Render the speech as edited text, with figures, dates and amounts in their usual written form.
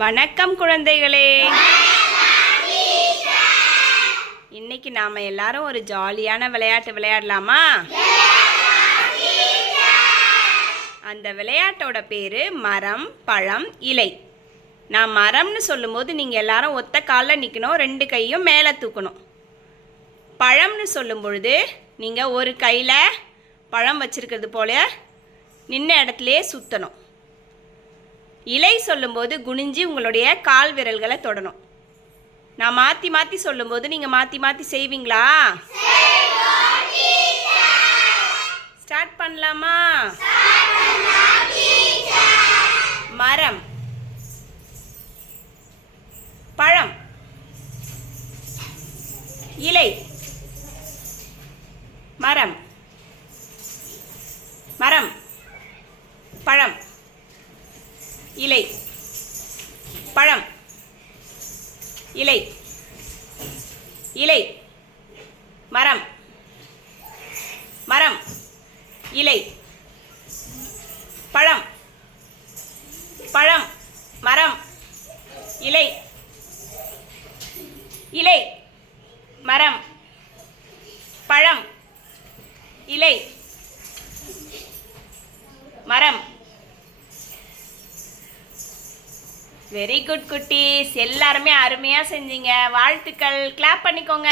வணக்கம் குழந்தைகளே. இன்னைக்கு நாம எல்லாரும் ஒரு ஜாலியான விளையாட்டு விளையாடலாமா? அந்த விளையாட்டோட பேரு மரம், பழம், இலை. நான் மரம்னு சொல்லும்போது நீங்க எல்லாரும் ஒத்த கால்ல நிக்கணும், ரெண்டு கையும் மேலே தூக்கணும். பழம்னு சொல்லும் பொழுது நீங்க ஒரு கையில பழம் வச்சிருக்கிறது போல நின்ன இடத்துலயே சுத்தணும். இலை சொல்லும்போது குனிஞ்சி உங்களுடைய கால் விரல்களை தொடணும். நான் மாற்றி மாற்றி சொல்லும்போது நீங்கள் மாற்றி மாற்றி செய்வீங்களா? ஸ்டார்ட் பண்ணலாமா? மரம், பழம், இலை. மரம், மரம், பழம், இலை, பழம், இலை, இலை, மரம், மரம், இலை, பழம், பழம், மரம், இலை, இலை, மரம், பழம், இலை, மரம். வெரி குட் குட்டீஸ், எல்லாருமே அருமையாக செஞ்சீங்க. வாழ்த்துக்கள். கிளாப் பண்ணிக்கோங்க.